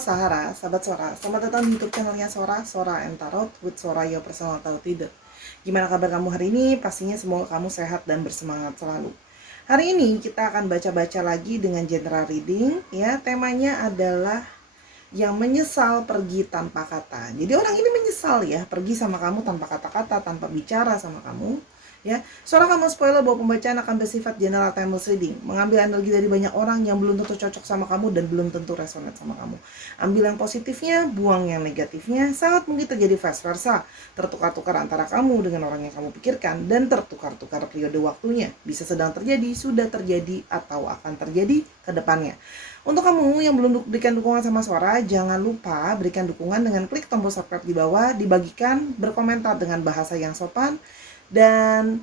Sahara, sahabat Sora. Selamat datang di YouTube channelnya Sora and Tarot with Sora, your personal tarot reader. Gimana kabar kamu hari ini? Pastinya semoga kamu sehat dan bersemangat selalu. Hari ini kita akan baca-baca lagi dengan general reading, ya. Temanya adalah yang menyesal pergi tanpa kata. Jadi orang ini menyesal ya, pergi sama kamu tanpa kata-kata, tanpa bicara sama kamu. Ya, Sora kamu spoiler bahwa pembacaan akan bersifat general timeless reading, mengambil energi dari banyak orang yang belum tentu cocok sama kamu dan belum tentu resonate sama kamu. Ambil yang positifnya, buang yang negatifnya. Sangat mungkin terjadi vice versa, tertukar-tukar antara kamu dengan orang yang kamu pikirkan, dan tertukar-tukar periode waktunya. Bisa sedang terjadi, sudah terjadi, atau akan terjadi ke depannya. Untuk kamu yang belum berikan dukungan sama Sora, jangan lupa berikan dukungan dengan klik tombol subscribe di bawah, dibagikan, berkomentar dengan bahasa yang sopan, dan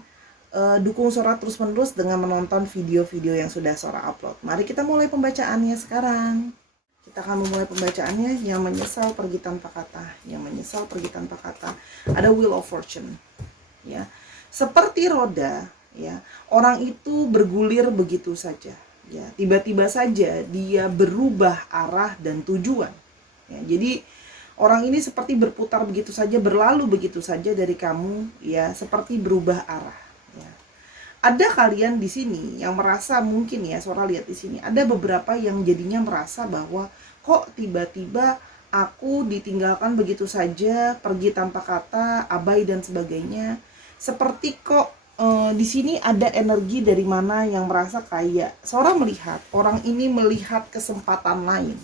dukung Sora terus-menerus dengan menonton video-video yang sudah Sora upload. Mari kita mulai pembacaannya sekarang. Kita akan memulai pembacaannya. Yang menyesal pergi tanpa kata. Yang menyesal pergi tanpa kata. Ada Wheel of Fortune. Ya, seperti roda. Ya, orang itu bergulir begitu saja. Ya, tiba-tiba saja dia berubah arah dan tujuan. Ya, jadi orang ini seperti berputar begitu saja, berlalu begitu saja dari kamu, ya, seperti berubah arah. Ya. Ada kalian di sini yang merasa mungkin ya, Sora lihat di sini ada beberapa yang jadinya merasa bahwa kok tiba-tiba aku ditinggalkan begitu saja, pergi tanpa kata, abai dan sebagainya. Seperti kok di sini ada energi dari mana yang merasa kayak Sora melihat orang ini melihat kesempatan lain.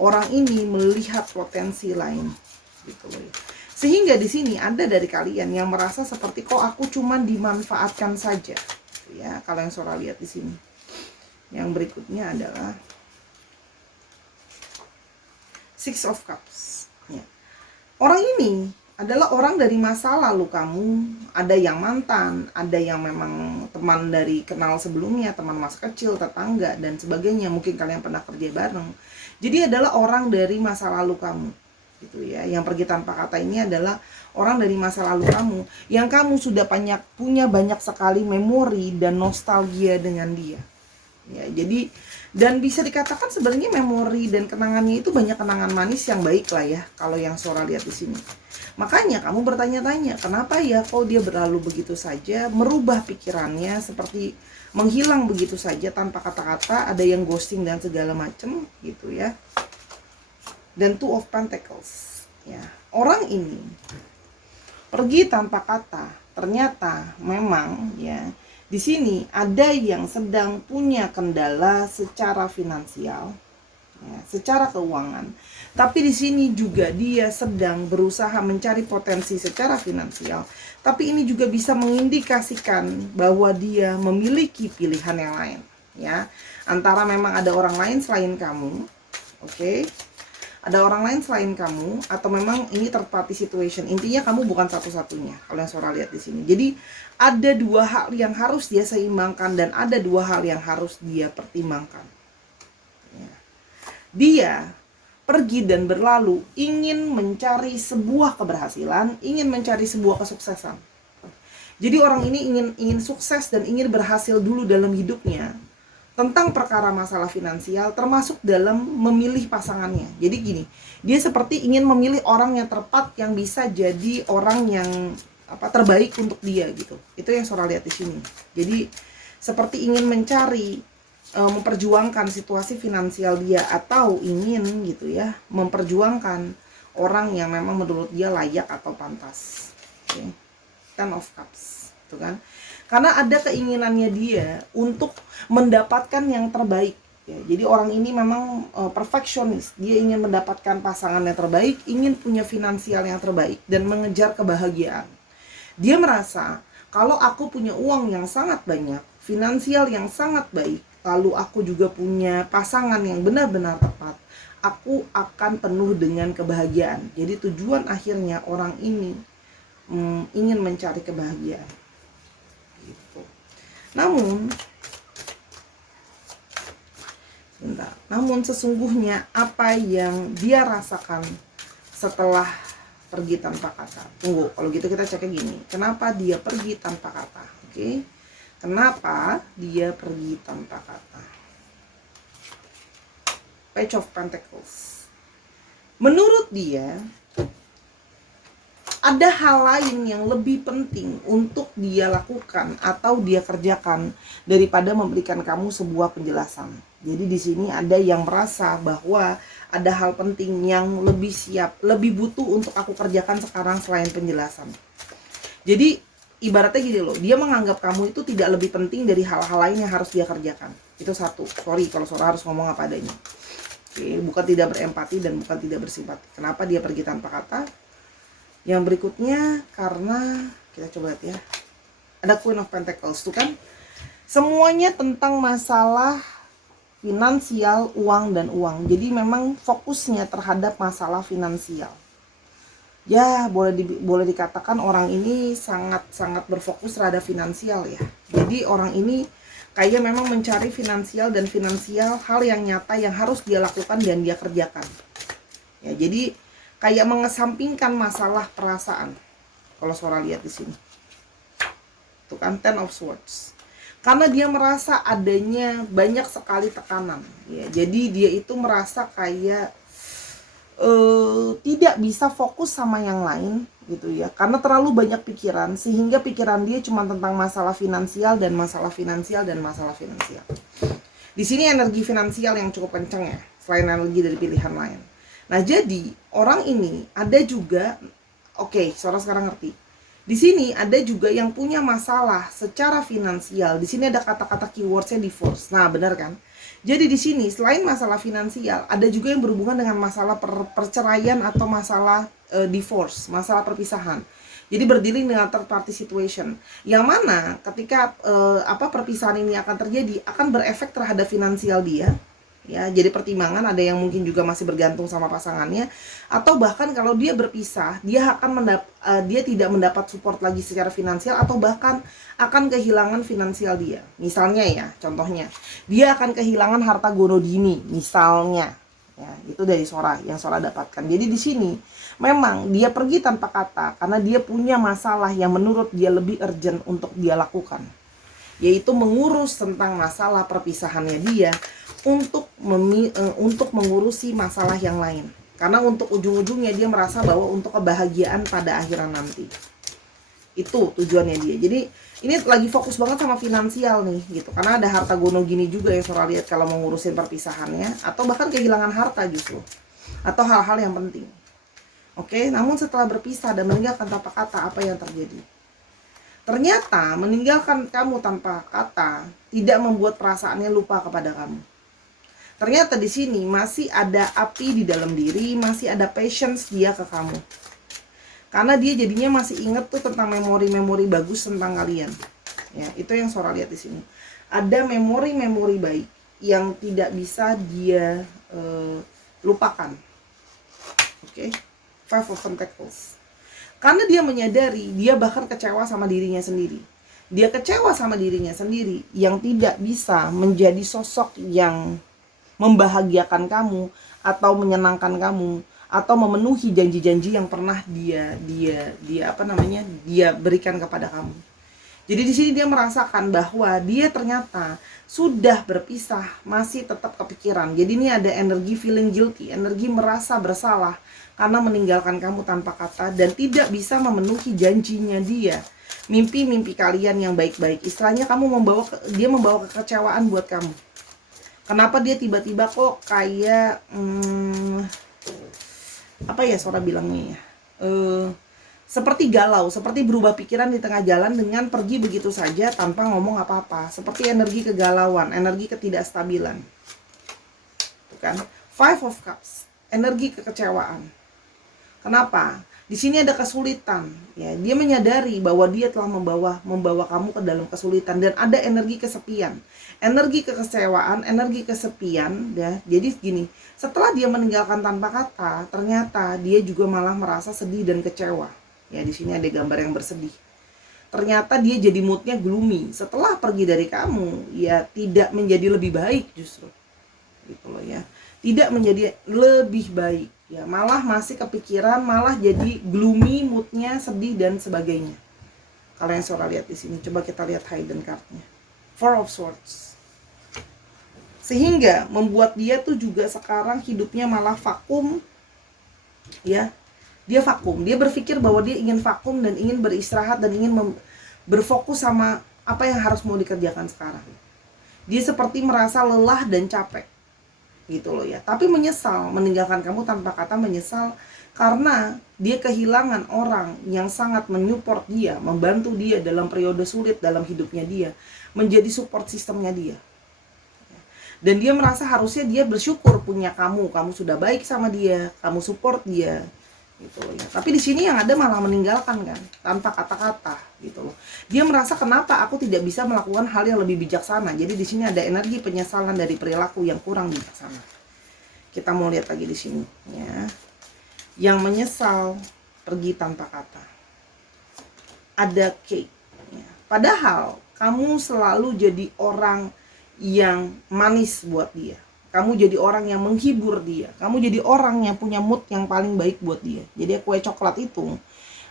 Orang ini melihat potensi lain, gitu loh. Sehingga di sini ada dari kalian yang merasa seperti kok aku cuman dimanfaatkan saja, gitu ya. Kalau yang Sora lihat di sini. Yang berikutnya adalah Six of Cups. Ya. Orang ini adalah orang dari masa lalu kamu. Ada yang mantan, ada yang memang teman dari kenal sebelumnya, teman masa kecil, tetangga, dan sebagainya. Mungkin kalian pernah kerja bareng. Jadi adalah orang dari masa lalu kamu, gitu ya. Yang pergi tanpa kata ini adalah orang dari masa lalu kamu, yang kamu sudah punya banyak sekali memori dan nostalgia dengan dia. Ya, jadi dan bisa dikatakan sebenarnya memori dan kenangannya itu banyak kenangan manis yang baik lah ya, kalau yang Sora lihat di sini. Makanya kamu bertanya-tanya, kenapa ya kok dia berlalu begitu saja, merubah pikirannya, seperti menghilang begitu saja tanpa kata-kata, ada yang ghosting dan segala macam gitu ya. Dan Two of Pentacles, ya. Orang ini pergi tanpa kata, ternyata memang ya di sini ada yang sedang punya kendala secara finansial, ya, secara keuangan. Tapi di sini juga dia sedang berusaha mencari potensi secara finansial. Tapi ini juga bisa mengindikasikan bahwa dia memiliki pilihan yang lain, ya. Antara memang ada orang lain selain kamu, oke? Ada orang lain selain kamu, atau memang ini third party situation. Intinya kamu bukan satu-satunya kalau yang Sora lihat di sini. Jadi ada dua hal yang harus dia seimbangkan dan ada dua hal yang harus dia pertimbangkan. Ya. Dia pergi dan berlalu ingin mencari sebuah keberhasilan, ingin mencari sebuah kesuksesan. Jadi orang ini ingin sukses dan ingin berhasil dulu dalam hidupnya. Tentang perkara masalah finansial, termasuk dalam memilih pasangannya. Jadi gini, dia seperti ingin memilih orang yang tepat, yang bisa jadi orang yang terbaik untuk dia gitu. Itu yang Sora lihat di sini. Jadi seperti ingin mencari, memperjuangkan situasi finansial dia, atau ingin gitu ya, memperjuangkan orang yang memang menurut dia layak atau pantas. Okay. Ten of Cups, itu kan? Karena ada keinginannya dia untuk mendapatkan yang terbaik. Ya, jadi orang ini memang perfeksionis. Dia ingin mendapatkan pasangan yang terbaik, ingin punya finansial yang terbaik, dan mengejar kebahagiaan. Dia merasa, kalau aku punya uang yang sangat banyak, finansial yang sangat baik, lalu aku juga punya pasangan yang benar-benar tepat, aku akan penuh dengan kebahagiaan. Jadi tujuan akhirnya orang ini ingin mencari kebahagiaan. Namun sesungguhnya apa yang dia rasakan setelah pergi tanpa kata. Tunggu, kalau gitu kita ceknya gini. Kenapa dia pergi tanpa kata? Oke. Kenapa dia pergi tanpa kata? Page of Pentacles. Menurut dia, ada hal lain yang lebih penting untuk dia lakukan atau dia kerjakan daripada memberikan kamu sebuah penjelasan. Jadi di sini ada yang merasa bahwa ada hal penting yang lebih siap, lebih butuh untuk aku kerjakan sekarang selain penjelasan. Jadi ibaratnya gini loh, dia menganggap kamu itu tidak lebih penting dari hal-hal lain yang harus dia kerjakan. Itu satu. Sorry kalau Sora harus ngomong apa adanya. Oke, bukan tidak berempati dan bukan tidak bersimpati. Kenapa dia pergi tanpa kata? Yang berikutnya karena kita coba lihat ya. Ada Queen of Pentacles tuh kan. Semuanya tentang masalah finansial, uang dan uang. Jadi memang fokusnya terhadap masalah finansial. Ya, boleh dikatakan orang ini sangat berfokus terhadap finansial ya. Jadi orang ini kayak memang mencari finansial hal yang nyata yang harus dia lakukan dan dia kerjakan. Ya, jadi kayak mengesampingkan masalah perasaan. Kalau Sora lihat di sini. Tuh kan Ten of Swords. Karena dia merasa adanya banyak sekali tekanan, ya. Jadi dia itu merasa kayak tidak bisa fokus sama yang lain gitu ya. Karena terlalu banyak pikiran sehingga pikiran dia cuma tentang masalah finansial dan masalah finansial dan masalah finansial. Di sini energi finansial yang cukup kenceng ya, selain energi dari pilihan lain. Nah, jadi orang ini ada juga, oke, Sora sekarang ngerti. Di sini ada juga yang punya masalah secara finansial. Di sini ada kata-kata keywordsnya divorce. Nah, benar kan? Jadi di sini selain masalah finansial, ada juga yang berhubungan dengan masalah perceraian atau masalah divorce, masalah perpisahan. Jadi berdiri dengan third party situation. Yang mana ketika perpisahan ini akan terjadi akan berefek terhadap finansial dia. Ya, jadi pertimbangan ada yang mungkin juga masih bergantung sama pasangannya, atau bahkan kalau dia berpisah, dia akan dia tidak mendapat support lagi secara finansial, atau bahkan akan kehilangan finansial dia. Misalnya ya, contohnya, dia akan kehilangan harta gono dini, misalnya. Ya, itu dari Sora yang Sora dapatkan. Jadi di sini memang dia pergi tanpa kata karena dia punya masalah yang menurut dia lebih urgent untuk dia lakukan, yaitu mengurus tentang masalah perpisahannya dia untuk mengurusi masalah yang lain. Karena untuk ujung-ujungnya dia merasa bahwa untuk kebahagiaan pada akhiran nanti. Itu tujuannya dia. Jadi ini lagi fokus banget sama finansial nih gitu. Karena ada harta gono gini juga yang Sora lihat kalau mengurusin perpisahannya, atau bahkan kehilangan harta justru, atau hal-hal yang penting. Oke, namun setelah berpisah dan meninggalkan tanpa kata, apa yang terjadi? Ternyata meninggalkan kamu tanpa kata tidak membuat perasaannya lupa kepada kamu. Ternyata di sini masih ada api di dalam diri, masih ada patience dia ke kamu. Karena dia jadinya masih inget tuh tentang memori-memori bagus tentang kalian. Ya, itu yang Sora lihat di sini. Ada memori-memori baik yang tidak bisa dia lupakan. Oke. Five of Pentacles. Karena dia menyadari, dia bahkan kecewa sama dirinya sendiri. Dia kecewa sama dirinya sendiri yang tidak bisa menjadi sosok yang membahagiakan kamu atau menyenangkan kamu atau memenuhi janji-janji yang pernah dia berikan kepada kamu. Jadi di sini dia merasakan bahwa dia ternyata sudah berpisah masih tetap kepikiran. Jadi ini ada energi feeling guilty, energi merasa bersalah karena meninggalkan kamu tanpa kata dan tidak bisa memenuhi janjinya dia. Mimpi-mimpi kalian yang baik-baik. Istilahnya dia membawa kekecewaan buat kamu. Kenapa dia tiba-tiba kok kayak apa ya Sora bilangnya ya? Seperti galau, seperti berubah pikiran di tengah jalan dengan pergi begitu saja tanpa ngomong apa-apa. Seperti energi kegalauan, energi ketidakstabilan. Tuh kan? Five of Cups, energi kekecewaan. Kenapa? Di sini ada kesulitan, ya. Dia menyadari bahwa dia telah membawa kamu ke dalam kesulitan dan ada energi kesepian, energi kekecewaan, energi kesepian, ya. Jadi gini, setelah dia meninggalkan tanpa kata, ternyata dia juga malah merasa sedih dan kecewa. Ya, di sini ada gambar yang bersedih. Ternyata dia jadi moodnya gloomy. Setelah pergi dari kamu, ya tidak menjadi lebih baik justru. Gitu loh ya. Tidak menjadi lebih baik. Ya, malah masih kepikiran, malah jadi gloomy, moodnya sedih dan sebagainya. Kalau yang Sora lihat di sini, coba kita lihat hidden card-nya. Four of Swords. Sehingga membuat dia tuh juga sekarang hidupnya malah vakum, Ya, dia vakum. Dia berpikir bahwa dia ingin vakum dan ingin beristirahat dan ingin berfokus sama apa yang harus mau dikerjakan sekarang. Dia seperti merasa lelah dan capek gitu loh ya, tapi menyesal meninggalkan kamu tanpa kata menyesal, karena dia kehilangan orang yang sangat menyupport dia, membantu dia dalam periode sulit dalam hidupnya dia, menjadi support sistemnya dia. Dan dia merasa harusnya dia bersyukur punya kamu sudah baik sama dia, kamu support dia gitu loh ya. Tapi di sini yang ada malah meninggalkan kan, tanpa kata-kata gitu loh. Dia merasa kenapa aku tidak bisa melakukan hal yang lebih bijaksana. Jadi di sini ada energi penyesalan dari perilaku yang kurang bijaksana. Kita mau lihat lagi di sini ya. Yang menyesal pergi tanpa kata. Ada cake ya. Padahal kamu selalu jadi orang yang manis buat dia. Kamu jadi orang yang menghibur dia. Kamu jadi orang yang punya mood yang paling baik buat dia. Jadi kue coklat itu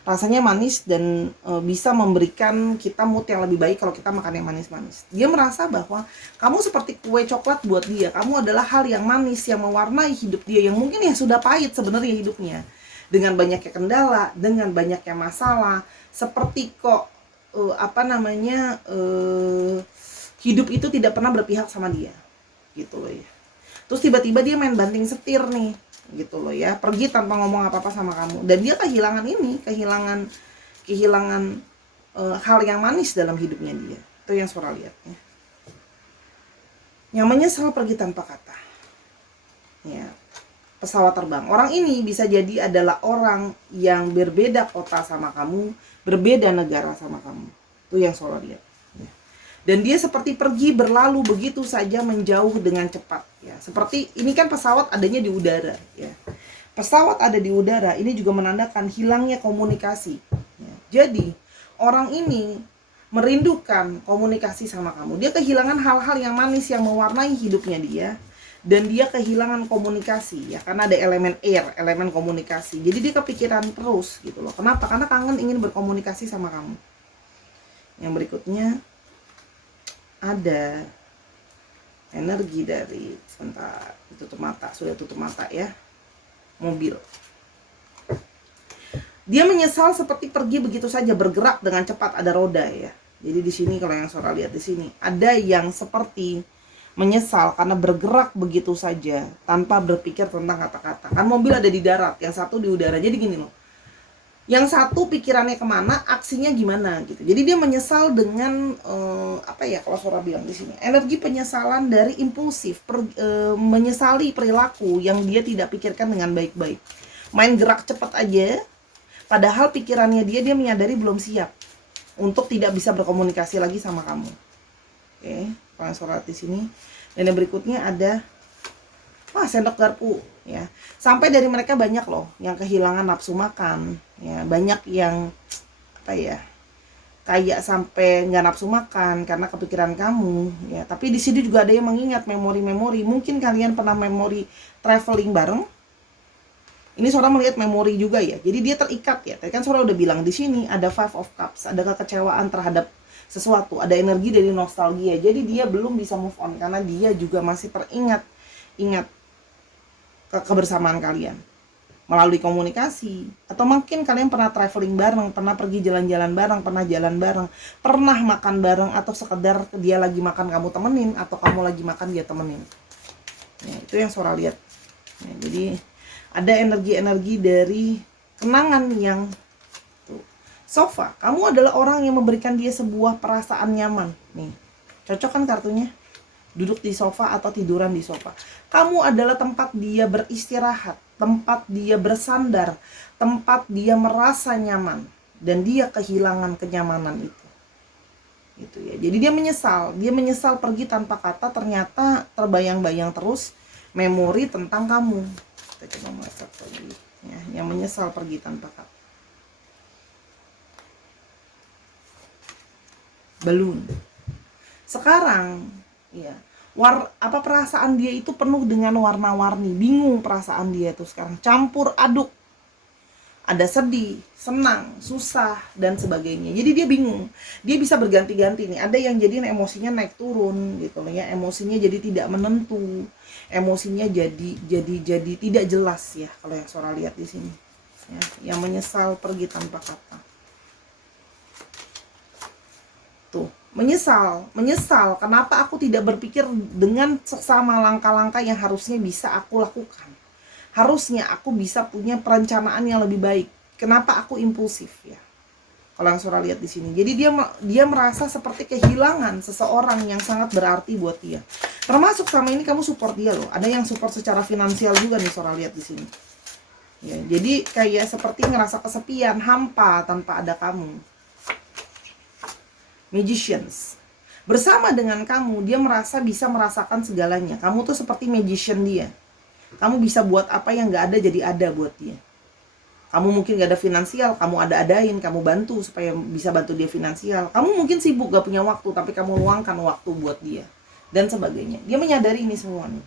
rasanya manis dan bisa memberikan kita mood yang lebih baik kalau kita makan yang manis-manis. Dia merasa bahwa kamu seperti kue coklat buat dia. Kamu adalah hal yang manis yang mewarnai hidup dia, yang mungkin ya sudah pahit sebenarnya hidupnya. Dengan banyaknya kendala, dengan banyaknya masalah, seperti kok hidup itu tidak pernah berpihak sama dia. Gitu loh ya. Terus tiba-tiba dia main banting setir nih, gitu loh ya, pergi tanpa ngomong apa-apa sama kamu, dan dia kehilangan hal yang manis dalam hidupnya dia. Itu yang Sora lihat ya. Yang menyesal pergi tanpa kata ya. Pesawat terbang, orang ini bisa jadi adalah orang yang berbeda kota sama kamu, berbeda negara sama kamu. Itu yang Sora lihat. Dan dia seperti pergi berlalu begitu saja menjauh dengan cepat ya. Seperti ini kan pesawat adanya di udara ya. Pesawat ada di udara ini juga menandakan hilangnya komunikasi ya. Jadi orang ini merindukan komunikasi sama kamu. Dia kehilangan hal-hal yang manis yang mewarnai hidupnya dia, dan dia kehilangan komunikasi ya, karena ada elemen air, elemen komunikasi. Jadi dia kepikiran terus gitu loh. Kenapa? Karena kangen ingin berkomunikasi sama kamu. Yang berikutnya ada energi dari, sebentar, tutup mata, sudah tutup mata ya, mobil. Dia menyesal seperti pergi begitu saja, bergerak dengan cepat, ada roda ya. Jadi di sini kalau yang Sora lihat di sini ada yang seperti menyesal karena bergerak begitu saja tanpa berpikir tentang kata-kata. Kan mobil ada di darat, yang satu di udara. Jadi gini loh, yang satu pikirannya kemana, aksinya gimana gitu. Jadi dia menyesal dengan kalau Sora bilang di sini, energi penyesalan dari impulsif, menyesali perilaku yang dia tidak pikirkan dengan baik-baik. Main gerak cepat aja, padahal pikirannya dia menyadari belum siap untuk tidak bisa berkomunikasi lagi sama kamu. Oke, kalau Sora di sini. Dan yang berikutnya ada sendok garpu ya. Sampai dari mereka banyak loh yang kehilangan nafsu makan ya, banyak yang kayak sampai nggak nafsu makan karena kepikiran kamu ya. Tapi di sini juga ada yang mengingat memori-memori. Mungkin kalian pernah memori traveling bareng. Ini Sora melihat memori juga ya. Jadi dia terikat ya. Tadi kan Sora udah bilang di sini ada Five of Cups, ada kekecewaan terhadap sesuatu, ada energi dari nostalgia. Jadi dia belum bisa move on karena dia juga masih teringat kebersamaan kalian melalui komunikasi, atau mungkin kalian pernah traveling bareng, pernah pergi jalan-jalan bareng, pernah jalan bareng, pernah makan bareng, atau sekedar dia lagi makan kamu temenin, atau kamu lagi makan dia temenin ya. Itu yang Sora lihat ya. Jadi ada energi-energi dari kenangan yang tuh. Sofa, kamu adalah orang yang memberikan dia sebuah perasaan nyaman nih, cocok kan kartunya? Duduk di sofa atau tiduran di sofa. Kamu adalah tempat dia beristirahat, tempat dia bersandar, tempat dia merasa nyaman, dan dia kehilangan kenyamanan itu. Gitu ya. Jadi dia menyesal pergi tanpa kata, ternyata terbayang-bayang terus memori tentang kamu. Kita coba melihat lagi ya, yang menyesal pergi tanpa kata. Balloon. Sekarang ya, perasaan dia itu penuh dengan warna-warni, bingung perasaan dia itu sekarang, campur aduk Ada sedih, senang, susah, dan sebagainya. Jadi dia bingung. Dia bisa berganti-ganti nih. Ada yang jadi emosinya naik turun gitu ya. Emosinya jadi tidak menentu. Emosinya jadi tidak jelas ya kalau yang Sora lihat di sini. Ya, yang menyesal pergi tanpa kata. Tuh, menyesal kenapa aku tidak berpikir dengan seksama langkah-langkah yang harusnya bisa aku lakukan. Harusnya aku bisa punya perencanaan yang lebih baik. Kenapa aku impulsif ya? Kalau yang Sora lihat di sini. Jadi dia merasa seperti kehilangan seseorang yang sangat berarti buat dia. Termasuk sama ini kamu support dia loh. Ada yang support secara finansial juga nih Sora lihat di sini. Ya, jadi kayak seperti ngerasa kesepian, hampa tanpa ada kamu. Magicians. Bersama dengan kamu, dia merasa bisa merasakan segalanya. Kamu tuh seperti magician dia. Kamu bisa buat apa yang gak ada jadi ada buat dia. Kamu mungkin gak ada finansial, kamu ada-adain, kamu bantu supaya bisa bantu dia finansial. Kamu mungkin sibuk gak punya waktu, tapi kamu luangkan waktu buat dia. Dan sebagainya. Dia menyadari ini semua nih.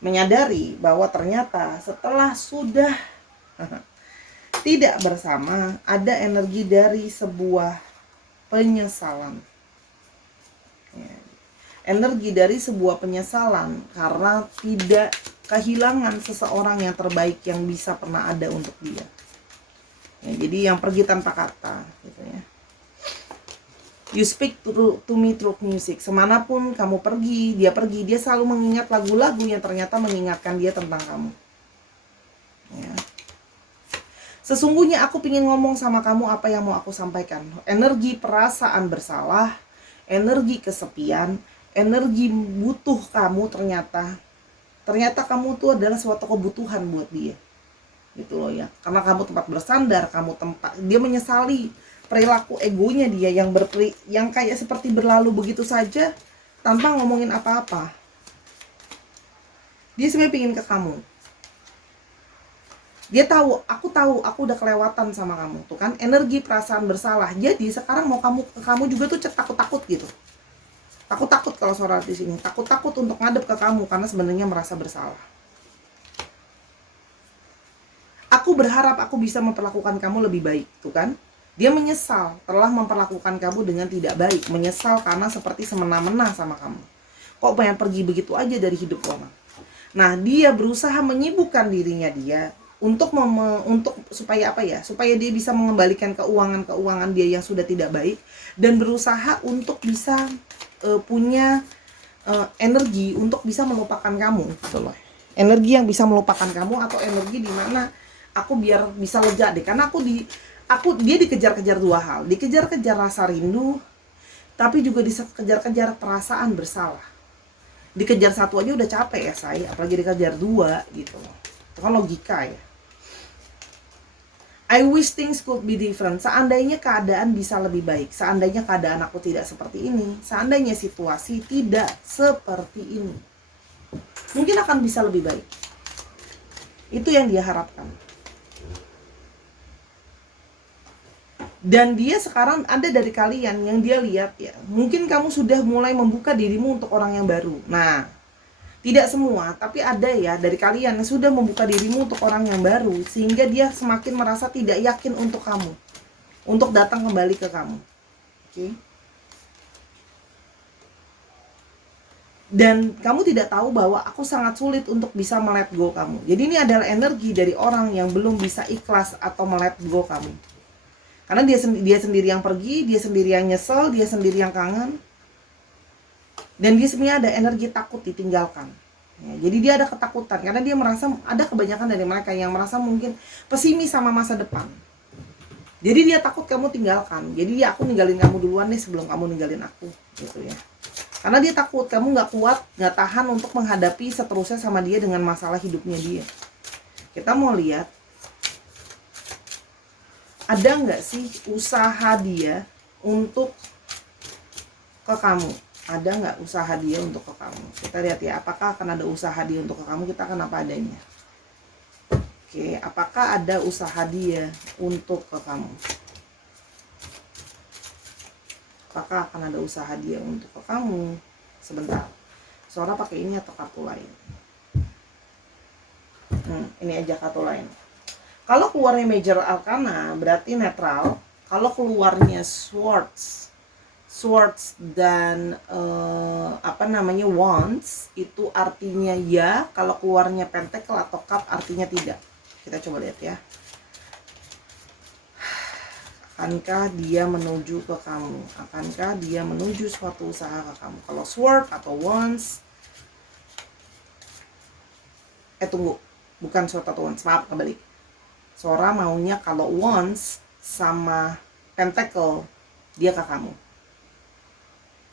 Menyadari bahwa ternyata setelah sudah tidak bersama, ada energi dari sebuah penyesalan. Energi dari sebuah penyesalan karena tidak kehilangan seseorang yang terbaik yang bisa pernah ada untuk dia. Ya, jadi yang pergi tanpa kata gitu ya. You speak to me through music. Semanapun kamu pergi, dia selalu mengingat lagu-lagu yang ternyata mengingatkan dia tentang kamu. Ya. Sesungguhnya aku ingin ngomong sama kamu apa yang mau aku sampaikan. Energi perasaan bersalah, energi kesepian, energi butuh kamu ternyata kamu tuh adalah suatu kebutuhan buat dia. Gitu loh ya. Karena kamu tempat bersandar, dia menyesali perilaku egonya dia yang kayak seperti berlalu begitu saja tanpa ngomongin apa-apa. Dia sebenarnya pingin ke kamu. Dia tahu aku udah kelewatan sama kamu. Tuh kan energi perasaan bersalah. Jadi sekarang mau kamu juga tuh takut-takut gitu. Takut-takut kalau Sora di sini. Takut-takut untuk ngadep ke kamu karena sebenarnya merasa bersalah. Aku berharap aku bisa memperlakukan kamu lebih baik, tuh kan? Dia menyesal telah memperlakukan kamu dengan tidak baik, menyesal karena seperti semena-mena sama kamu. Kok pengen pergi begitu aja dari hidup kamu? Nah, dia berusaha menyibukkan dirinya dia untuk supaya apa ya? Supaya dia bisa mengembalikan keuangan dia yang sudah tidak baik dan berusaha untuk bisa punya energi untuk bisa melupakan kamu, gitu loh. Energi yang bisa melupakan kamu atau energi di mana aku biar bisa lega deh, karena dia dikejar-kejar dua hal, dikejar-kejar rasa rindu, tapi juga dikejar-kejar perasaan bersalah. Dikejar satu aja udah capek ya saya, apalagi dikejar dua gitu loh. Itu kan logika ya. I wish things could be different. Seandainya keadaan bisa lebih baik, seandainya keadaan aku tidak seperti ini, seandainya situasi tidak seperti ini, mungkin akan bisa lebih baik. Itu yang dia harapkan. Dan dia sekarang ada dari kalian yang dia lihat ya, mungkin kamu sudah mulai membuka dirimu untuk orang yang baru. Nah, tidak semua, tapi ada ya dari kalian yang sudah membuka dirimu untuk orang yang baru, sehingga dia semakin merasa tidak yakin untuk kamu, untuk datang kembali ke kamu. Oke? Dan kamu tidak tahu bahwa aku sangat sulit untuk bisa let go kamu. Jadi ini adalah energi dari orang yang belum bisa ikhlas atau let go kamu. Karena dia sendiri yang pergi, dia sendiri yang nyesel, dia sendiri yang kangen. Dan dia sebenarnya ada energi takut ditinggalkan. Ya, jadi dia ada ketakutan karena dia merasa ada kebanyakan dari mereka yang merasa mungkin pesimis sama masa depan. Jadi dia takut kamu tinggalkan. Jadi aku ninggalin kamu duluan nih sebelum kamu ninggalin aku, gitu ya. Karena dia takut kamu nggak kuat, nggak tahan untuk menghadapi seterusnya sama dia dengan masalah hidupnya dia. Kita mau lihat ada nggak sih usaha dia untuk ke kamu? Ada nggak usaha dia untuk ke kamu? Kita lihat ya, apakah akan ada usaha dia untuk ke kamu? Kita akan apa adanya. Oke, apakah ada usaha dia untuk ke kamu? Apakah akan ada usaha dia untuk ke kamu? Sebentar, Sora pakai ini atau kartu lain? Ini aja kartu lain. Kalau keluarnya major arcana berarti netral. Kalau keluarnya swords dan wands itu artinya ya. Kalau keluarnya pentacle atau cup artinya tidak. Kita coba lihat ya. Akankah dia menuju ke kamu? Akankah dia menuju suatu usaha ke kamu? Kalau sword atau wands, tunggu, bukan sword atau wands, maaf, kembali. Sora maunya kalau wands sama pentacle dia ke kamu.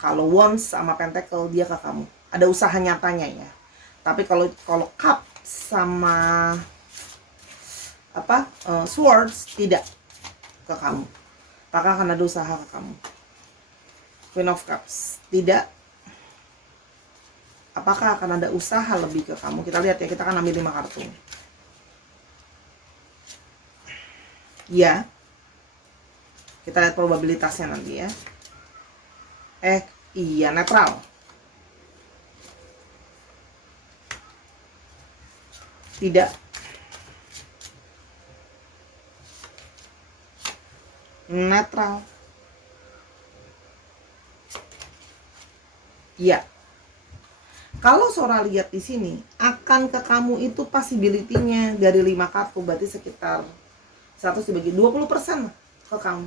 Kalau wands sama pentacle dia ke kamu. Ada usaha nyatanya ya. Tapi kalau cup sama swords tidak ke kamu. Apakah akan ada usaha ke kamu? Queen of Cups tidak. Apakah akan ada usaha lebih ke kamu? Kita lihat ya, kita akan ambil 5 kartu. Ya. Kita lihat probabilitasnya nanti ya. Iya, netral. Tidak. Netral. Iya. Kalau Sora lihat di sini, akan ke kamu itu possibility-nya dari 5 kartu berarti sekitar 100 dibagi 20% ke kamu.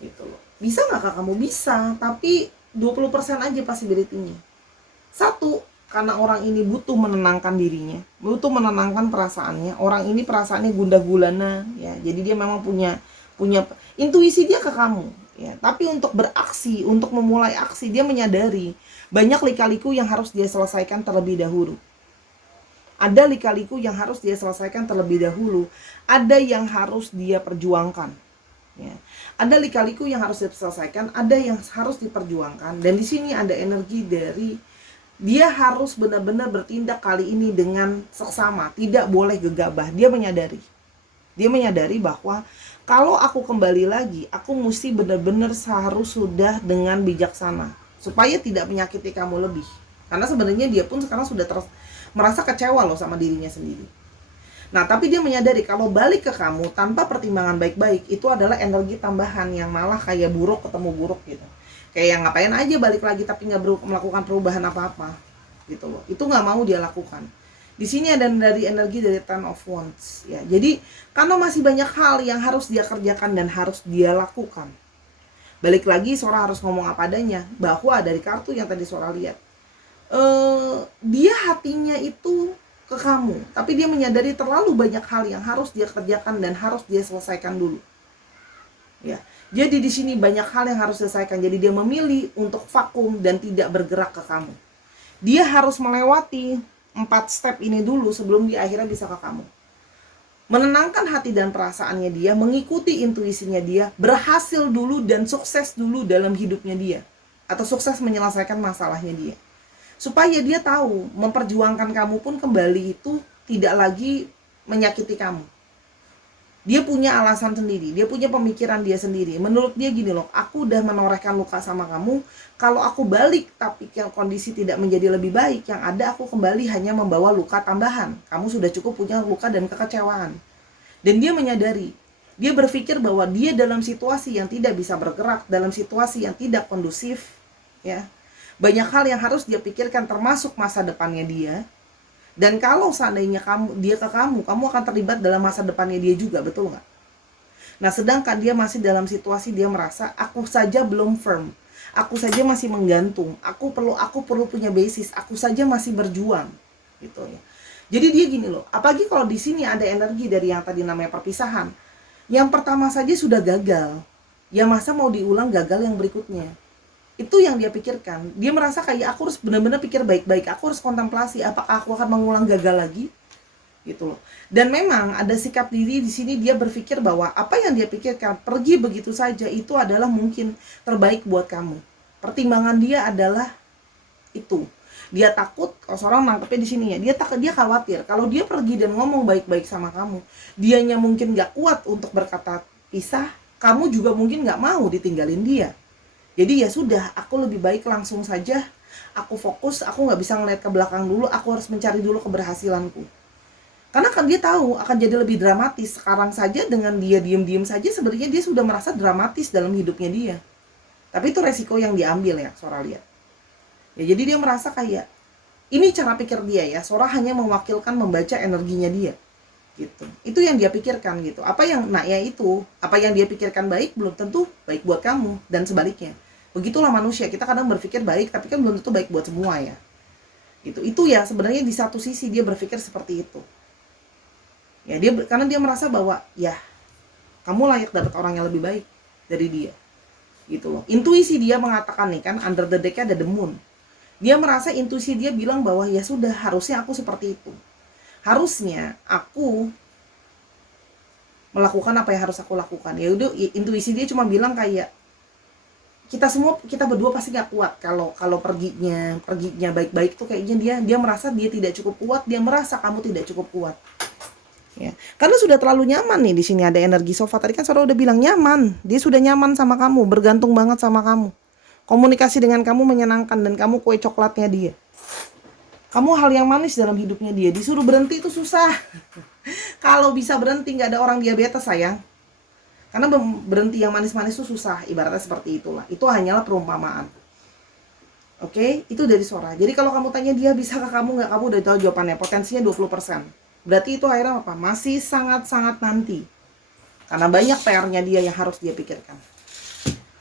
Gitu loh. Bisa nggak ke kamu? Bisa, tapi 20% aja possibility-nya. Satu, karena orang ini butuh menenangkan dirinya, butuh menenangkan perasaannya. Orang ini perasaannya gundah gulana ya. Jadi dia memang punya intuisi dia ke kamu ya. Tapi untuk beraksi, untuk memulai aksi, dia menyadari banyak lika-liku yang harus dia selesaikan terlebih dahulu. Ada lika-liku yang harus dia selesaikan terlebih dahulu. Ada yang harus dia perjuangkan ya. Ada lika-liku yang harus diselesaikan, ada yang harus diperjuangkan. Dan di sini ada energi dari dia harus benar-benar bertindak kali ini dengan seksama, tidak boleh gegabah. Dia menyadari bahwa kalau aku kembali lagi, aku mesti benar-benar harus sudah dengan bijaksana supaya tidak menyakiti kamu lebih. Karena sebenarnya dia pun sekarang sudah merasa kecewa loh sama dirinya sendiri. Nah, tapi dia menyadari kalau balik ke kamu tanpa pertimbangan baik-baik, itu adalah energi tambahan yang malah kayak buruk ketemu buruk gitu. Kayak yang ngapain aja balik lagi tapi nggak melakukan perubahan apa-apa gitu loh. Itu nggak mau dia lakukan. Di sini ada dari energi dari Ten of Wands ya. Jadi karena masih banyak hal yang harus dia kerjakan dan harus dia lakukan. Balik lagi Sora harus ngomong apa adanya, bahwa dari kartu yang tadi Sora lihat, dia hatinya itu ke kamu, tapi dia menyadari terlalu banyak hal yang harus dia kerjakan dan harus dia selesaikan dulu. Ya. Jadi di sini banyak hal yang harus diselesaikan. Jadi dia memilih untuk vakum dan tidak bergerak ke kamu. Dia harus melewati 4 step ini dulu sebelum dia akhirnya bisa ke kamu. Menenangkan hati dan perasaannya dia, mengikuti intuisinya dia, berhasil dulu dan sukses dulu dalam hidupnya dia. Atau sukses menyelesaikan masalahnya dia. Supaya dia tahu, memperjuangkan kamu pun kembali itu tidak lagi menyakiti kamu. Dia punya alasan sendiri, dia punya pemikiran dia sendiri. Menurut dia gini loh, aku udah menorehkan luka sama kamu, kalau aku balik tapi kondisi tidak menjadi lebih baik, yang ada aku kembali hanya membawa luka tambahan. Kamu sudah cukup punya luka dan kekecewaan. Dan dia menyadari, dia berpikir bahwa dia dalam situasi yang tidak bisa bergerak, dalam situasi yang tidak kondusif ya. Banyak hal yang harus dia pikirkan termasuk masa depannya dia. Dan kalau seandainya dia ke kamu akan terlibat dalam masa depannya dia juga, betul nggak? Nah, sedangkan dia masih dalam situasi dia merasa aku saja belum firm, aku saja masih menggantung, aku perlu punya basis, aku saja masih berjuang, gitu ya. Jadi dia gini loh, apalagi kalau di sini ada energi dari yang tadi namanya perpisahan. Yang pertama saja sudah gagal, ya masa mau diulang gagal yang berikutnya? Itu yang dia pikirkan. Dia merasa kayak aku harus benar-benar pikir baik-baik. Aku harus kontemplasi apakah aku akan mengulang gagal lagi, gitu loh. Dan memang ada sikap diri di sini dia berpikir bahwa apa yang dia pikirkan pergi begitu saja itu adalah mungkin terbaik buat kamu. Pertimbangan dia adalah itu. Dia takut, kalau seorang nangkepnya di sini ya, dia khawatir kalau dia pergi dan ngomong baik-baik sama kamu, dianya mungkin nggak kuat untuk berkata pisah, kamu juga mungkin nggak mau ditinggalin dia. Jadi ya sudah, aku lebih baik langsung saja, aku fokus, aku nggak bisa ngeliat ke belakang dulu, aku harus mencari dulu keberhasilanku. Karena kan dia tahu akan jadi lebih dramatis. Sekarang saja dengan dia diem-diem saja sebenarnya dia sudah merasa dramatis dalam hidupnya dia. Tapi itu resiko yang diambil ya, Sora lihat. Ya jadi dia merasa kayak ini cara pikir dia ya. Sora hanya mewakilkan membaca energinya dia. Gitu. Itu yang dia pikirkan gitu. Apa yang apa yang dia pikirkan baik belum tentu baik buat kamu dan sebaliknya. Begitulah manusia, kita kadang berpikir baik tapi kan belum tentu baik buat semua ya. Gitu. Itu ya sebenarnya di satu sisi dia berpikir seperti itu. Ya karena dia merasa bahwa ya kamu layak dapat orang yang lebih baik dari dia. Gitu loh. Intuisi dia mengatakan nih kan under the deck ada the moon. Dia merasa intuisi dia bilang bahwa ya sudah harusnya aku seperti itu. Harusnya aku melakukan apa yang harus aku lakukan. Ya udah intuisi dia cuma bilang kayak kita berdua pasti gak kuat kalau perginya baik-baik tuh kayaknya dia merasa dia tidak cukup kuat, dia merasa kamu tidak cukup kuat. Ya, karena sudah terlalu nyaman nih di sini ada energi sofa. Tadi kan Sora udah bilang nyaman, dia sudah nyaman sama kamu, bergantung banget sama kamu. Komunikasi dengan kamu menyenangkan dan kamu kue coklatnya dia. Kamu hal yang manis dalam hidupnya dia. Disuruh berhenti itu susah. Kalau bisa berhenti nggak ada orang diabetes sayang. Karena berhenti yang manis-manis itu susah. Ibaratnya seperti itulah. Itu hanyalah perumpamaan. Oke, itu dari Sora. Jadi kalau kamu tanya dia bisa ke kamu nggak, kamu udah tahu jawabannya. Potensinya 20%. Berarti itu akhirnya apa? Masih sangat-sangat nanti. Karena banyak PR-nya dia yang harus dia pikirkan.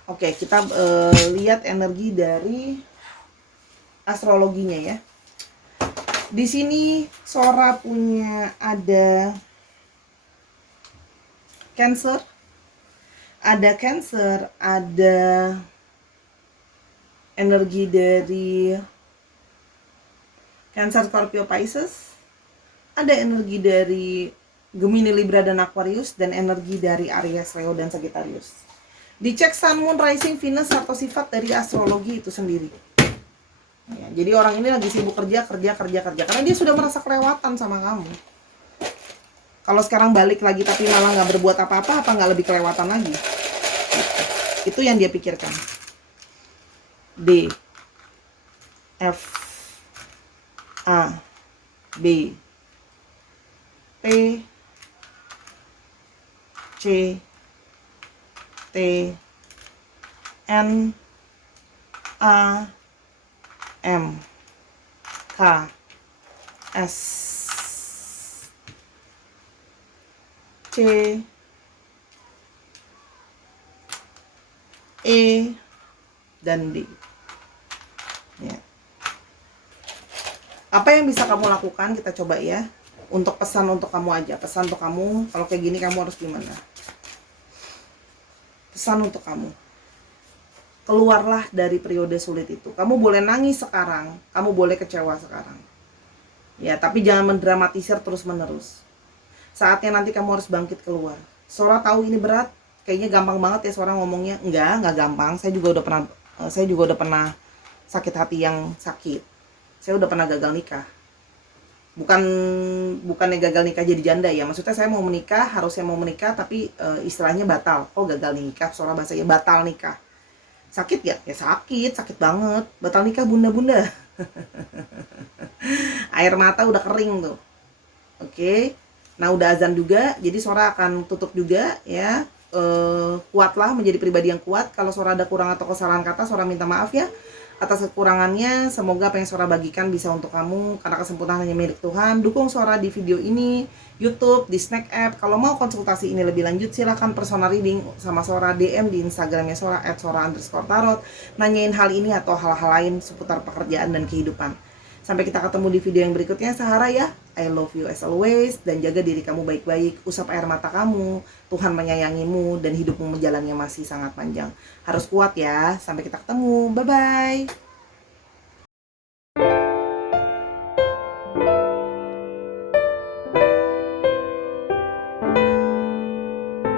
Oke, kita lihat energi dari astrologinya ya. Di sini Sora punya ada Cancer, ada energi dari Cancer, Scorpio, Pisces, ada energi dari Gemini, Libra, dan Aquarius, dan energi dari Aries, Leo, dan Sagittarius. Dicek Sun, Moon, Rising, Venus, atau sifat dari astrologi itu sendiri. Ya, jadi orang ini lagi sibuk kerja, karena dia sudah merasa kelewatan sama kamu. Kalau sekarang balik lagi tapi malah nggak berbuat apa-apa, apa nggak lebih kelewatan lagi? Itu yang dia pikirkan. D, F, A, B, P, C, T, N, A, M, K, S, C, E, dan D. Ya. Apa yang bisa kamu lakukan? Kita coba ya. Untuk pesan untuk kamu aja. Pesan untuk kamu, kalau kayak gini kamu harus gimana? Pesan untuk kamu. Keluarlah dari periode sulit itu. Kamu boleh nangis sekarang, kamu boleh kecewa sekarang. Ya, tapi jangan mendramatisir terus-menerus. Saatnya nanti kamu harus bangkit keluar. Sora tahu ini berat, kayaknya gampang banget ya Sora ngomongnya. Enggak gampang. Saya juga udah pernah sakit hati yang sakit. Saya udah pernah gagal nikah. Bukannya gagal nikah jadi janda ya. Maksudnya saya mau menikah, harusnya mau menikah tapi istilahnya batal. Kok gagal nikah? Sora bahasanya batal nikah. Sakit ya? Ya sakit banget. Batal nikah bunda-bunda. Air mata udah kering tuh. Oke. Nah udah azan juga, jadi Sora akan tutup juga ya. Kuatlah menjadi pribadi yang kuat. Kalau Sora ada kurang atau kesalahan kata, Sora minta maaf ya atas kekurangannya. Semoga apa yang Sora bagikan bisa untuk kamu, karena kesempurnaan hanya milik Tuhan. Dukung Sora di video ini, YouTube, di Snack App. Kalau mau konsultasi ini lebih lanjut, silahkan personal reading sama Sora, DM di Instagramnya Sora @sora_tarot. Nanyain hal ini atau hal-hal lain seputar pekerjaan dan kehidupan. Sampai kita ketemu di video yang berikutnya. Sahara ya, I love you as always. Dan jaga diri kamu baik-baik. Usap air mata kamu. Tuhan menyayangimu dan hidupmu menjalannya masih sangat panjang. Harus kuat ya. Sampai kita ketemu. Bye-bye.